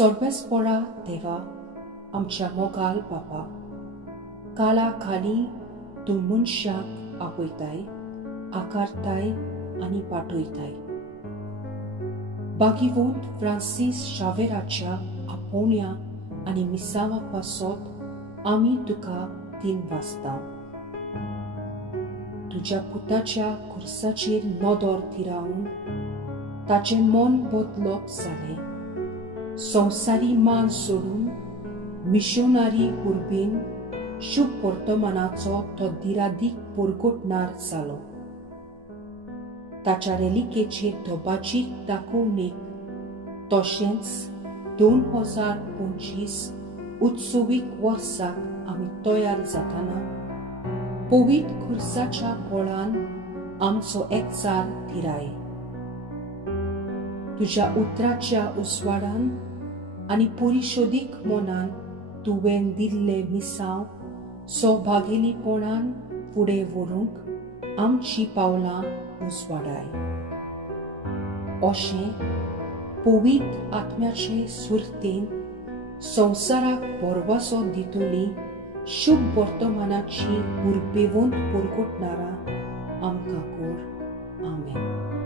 सोर्बेस्पोरा देवा आमच्या मोगाल बापा, काला खाली तू मनशाक आपयताय, आकारताय आनी पाठयताय. बागीवंत फ्रांसीस शावेराच्या आपोवण्या आनी मिसावा पासत आमी तुका दिन वाचता. तुज्या पुताच्या खुर्साचेर नदर थिरावन ताचें मन बदलप जालें. संवसारी मान सोडून मिशोनारी उर्बेन शुभ वर्तमानाचो तो दिरादीक परगटणार जालो. ताच्या रेलिकेचे धोबाचीक दाखोवणेक तशेंच 2025 उत्सवीक वर्साक आमी तयार जाताना पवित्र खुर्साच्या कोळान आमचो एकचार थिराय. तुज्या उतराच्या उजवाडान आनी परिशोदीक मनान तुवें दिल्ले मिसाव सौभागेलीपणान फुडें व्हरूंक आमची पावलां उजवाडाय. अशें पवित्र आत्म्याचे सुरतेन संवसाराक भरवसो दितली शुभ वर्तमानाची उर्बेवंत परगटणारा आमकां कर. आमेन.